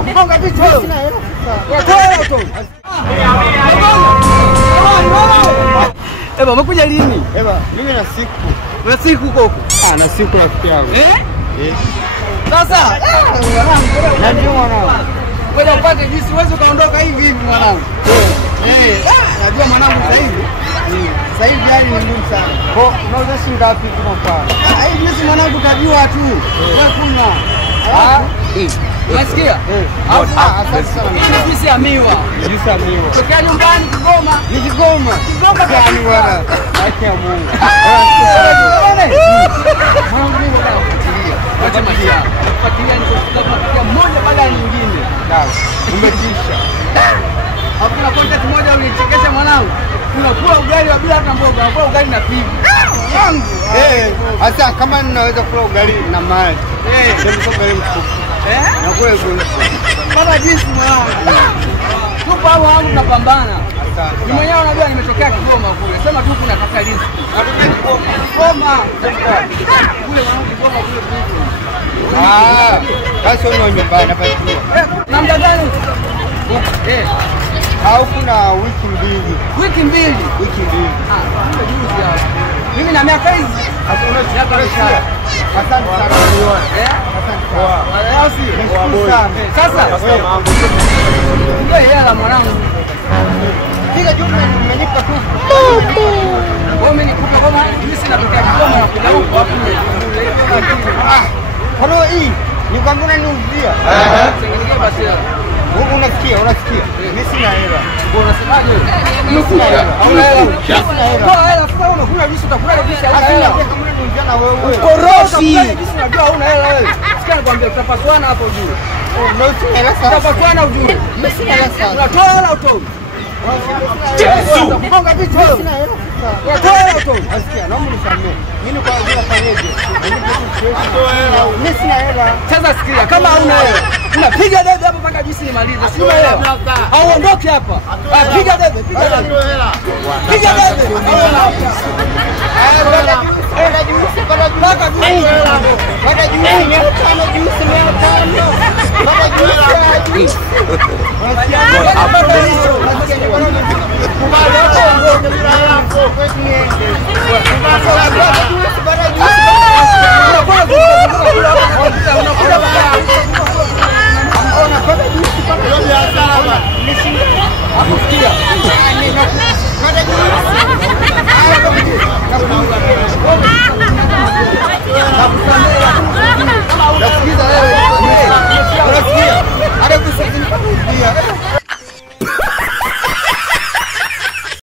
Kugonga vitu wewe. Eba, umekuja lini? Eba, mimi na siku. Una siku huko? Na siku rafiki yangu. Sasa, na ndio mwanangu. Ngoja upate juisi uweze kaondoka hivi hivi mwanangu. Najua mwanangu sasa hivi hali ni ngumu sana. Kwa unauza shilingi ngapi kwa mfano? Hii juisi mwanangu utajua tu. Wewe kunywa. Unasikia? Asante sana. Juisi ya miwa. Juisi ya miwa. Tokea nyumbani Kigoma. Ni Kigoma. Kigoma gani bwana? Haki ya Mungu. Fuatilia niko moja baada ya nyingine. Umetisha. Hakuna content moja unichekesha mwanangu. Tunakula ugali wa bila hata mboga, tunakula ugali na pipi. Mwanangu. Sasa kama ninaweza kula ugali na maji. Ndio ugali mfupi. Na kule gongo. Baba jinsi mwanangu. Tupo hapo hapo tunapambana. Ni mwenyewe unajua nimetokea Kigoma kule. Sema tu kuna kaka riziki. Natokea Kigoma. Kule mwanangu Kigoma kule kule. Basi wewe nyumbani hapa tu. Na muda gani? Au kuna wiki mbili. Wiki mbili. Mimi na miaka hizi. Asante sana. Asante sana. Sasa ndio hela mwanangu. Kila jumla nimenipa tu. Wewe umenikupa kama mimi sina tokea Kigoma na kuja huko hapo. Kwa hii ni kwamba unaniuzia. Tengenezea basi hela. Wewe unasikia? Mimi sina hela. Unasemaje wewe? Mimi sina hela. Hauna hela? Sina hela. Kwa hela sasa unakula visu utakula visu hauna hela. Kama unaniuzia na wewe. Korofi. Unajua hauna hela wewe. Sikia nikwambia tutapaswana hapo juu. Mimi sina hela sasa. Tutapaswana ujue. Mimi sina hela sasa. Unatoa hela utoi. Yesu. Kugonga vitu wewe. Sina hela sasa. Unatoa hela utoi. Asikia, naomba nisamee. Mimi kwa ajili ya fanyaje? Mimi sina hela. Sasa sikia, kama hauna hela, unapiga debe hapo mpaka juisi imalize. Sina hela. Hauondoki hapa. Piga debe, piga debe. Piga debe. Unasikiza wewe?